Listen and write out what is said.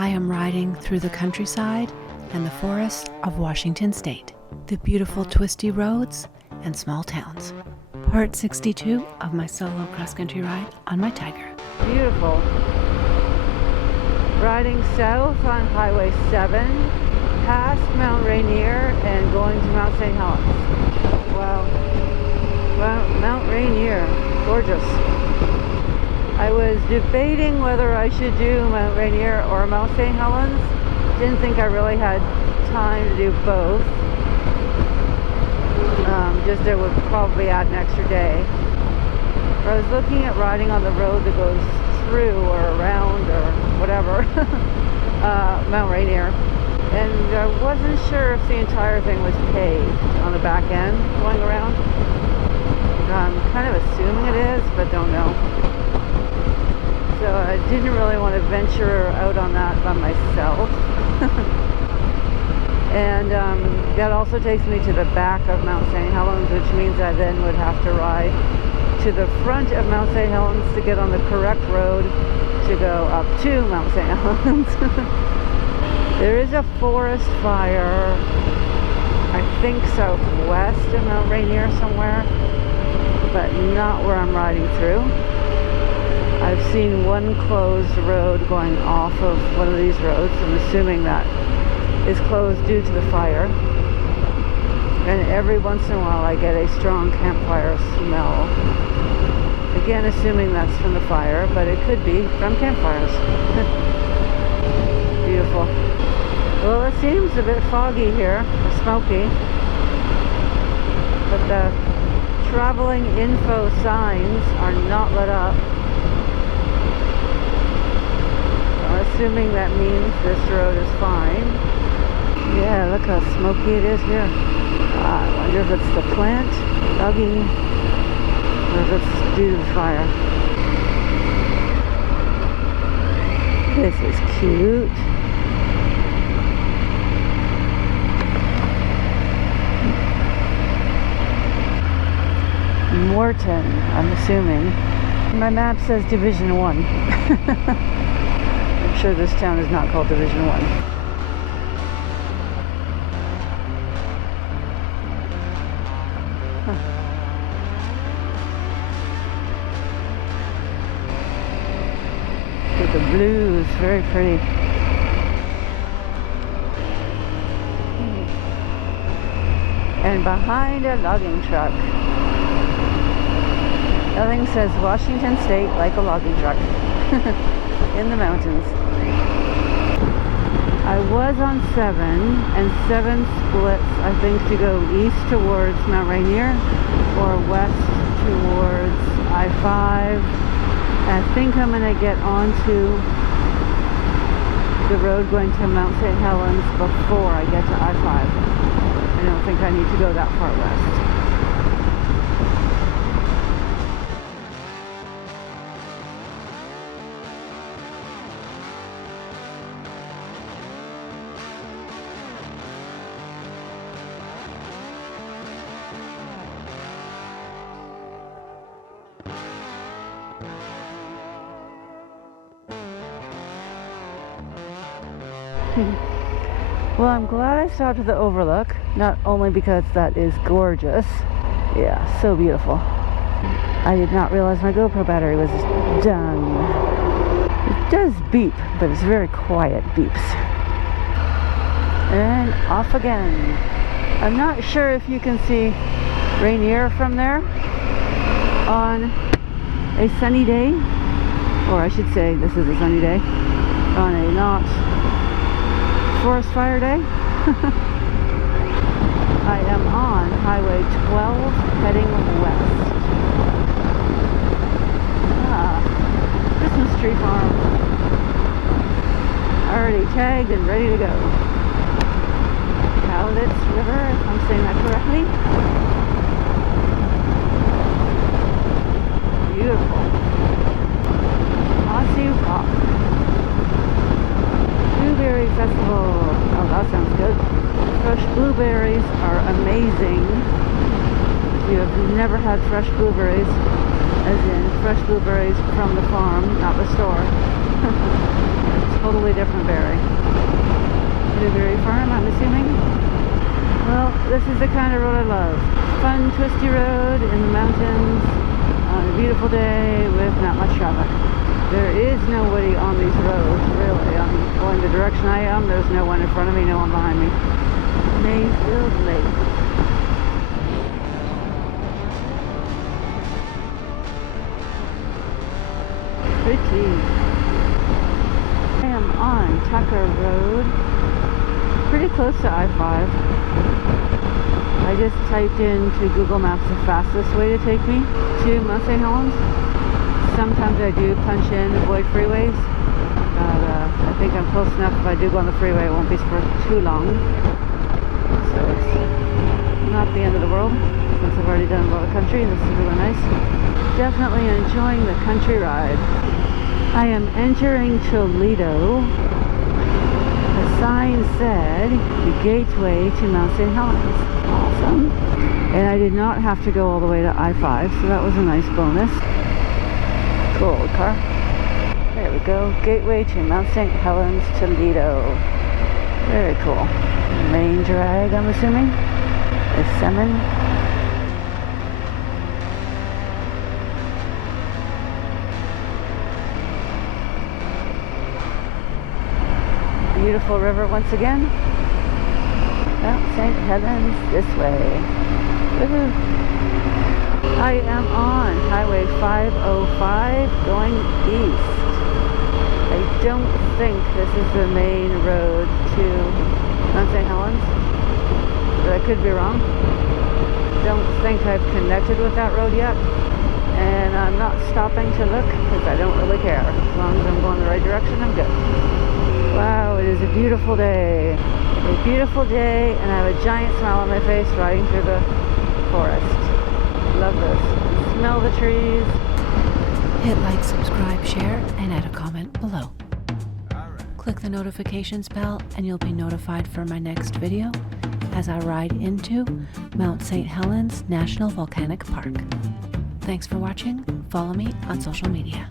I am riding through the countryside and the forests of Washington State, the beautiful twisty roads and small towns. Part 62 of my solo cross-country ride on my Tiger. Beautiful. Riding south on Highway 7, past Mount Rainier and going to Mt.St. Helens. Wow. Wow, Mount Rainier, gorgeous. I was debating whether I should do Mount Rainier or Mt.St. Helens. Didn't think I really had time to do both. Just it would probably add an extra day. But I was looking at riding on the road that goes through or around or whatever Mount Rainier, and I wasn't sure if the entire thing was paved on the back end going around. I'm kind of assuming it is, but don't know. So I didn't really want to venture out on that by myself. And that also takes me to the back of Mt.St. Helens, which means I then would have to ride to the front of Mt.St. Helens to get on the correct road to go up to Mt.St. Helens. There is a forest fire, I think southwest of Mount Rainier somewhere, but not where I'm riding through. I've seen one closed road going off of one of these roads. I'm assuming that is closed due to the fire. And every once in a while I get a strong campfire smell. Again, assuming that's from the fire, but it could be from campfires. Beautiful. Well, it seems a bit foggy here, or smoky. But the traveling info signs are not lit up. Assuming that means this road is fine. Yeah, look how smoky it is here. I wonder if it's the plant bugging or if it's due to the fire. This is cute. Morton, I'm assuming. My map says Division 1. I'm sure this town is not called Division 1. Look at the blues, very pretty. And behind a logging truck. Nothing says Washington State like a logging truck. In the mountains. I was on 7, and 7 splits, I think, to go east towards Mount Rainier or west towards I-5. I think I'm going to get onto the road going to Mt.St. Helens before I get to I-5. I don't think I need to go that far west. Well, I'm glad I stopped at the Overlook, not only because that is gorgeous. Yeah, so beautiful. I did not realize my GoPro battery was done. It does beep, but it's very quiet beeps. And off again. I'm not sure if you can see Rainier from there on a sunny day, or I should say this is a sunny day, on a not forest fire day. I am on Highway 12 heading west. Christmas tree farm. Already tagged and ready to go. Cowlitz River, if I'm saying that correctly. Beautiful. Aussie Rock. Blueberry Festival. Oh, that sounds good. Fresh blueberries are amazing. If you have never had fresh blueberries, as in fresh blueberries from the farm, not the store, totally different bearing. Blueberry Farm, I'm assuming. Well, this is the kind of road I love. Fun, twisty road in the mountains on a beautiful day with not much traffic. There is nobody on these roads, really. I'm going the direction I am. There's no one in front of me, no one behind me. Maysfield Lake. Pretty. I am on Tucker Road, pretty close to I-5. I just typed into Google Maps the fastest way to take me to Mt.St.Helens. Sometimes I do punch in avoid freeways, but I think I'm close enough. If I do go on the freeway, it won't be for too long. So it's not the end of the world, since I've already done a lot of country. This is really nice. Definitely enjoying the country ride. I am entering Toledo. The sign said the gateway to Mt.St.Helens. Awesome. And I did not have to go all the way to I-5, so that was a nice bonus. Cool car. There we go. Gateway to Mt.St.Helens, Toledo. Very cool. Main drag, I'm assuming, is salmon. Beautiful river once again. Mt.St.Helens this way. Woohoo! I am on Highway 505 going east. I don't think this is the main road to Mt.St.Helens, but I could be wrong. Don't think I've connected with that road yet, and I'm not stopping to look because I don't really care. As long as I'm going the right direction, I'm good. Wow, it is a beautiful day. A beautiful day, and I have a giant smile on my face riding through the forest. Love this. Smell the trees. Hit like, subscribe, share, and add a comment below. Click the notifications bell and you'll be notified for my next video as I ride into Mt.St.Helens National Volcanic Park. Thanks for watching. Follow me on social media.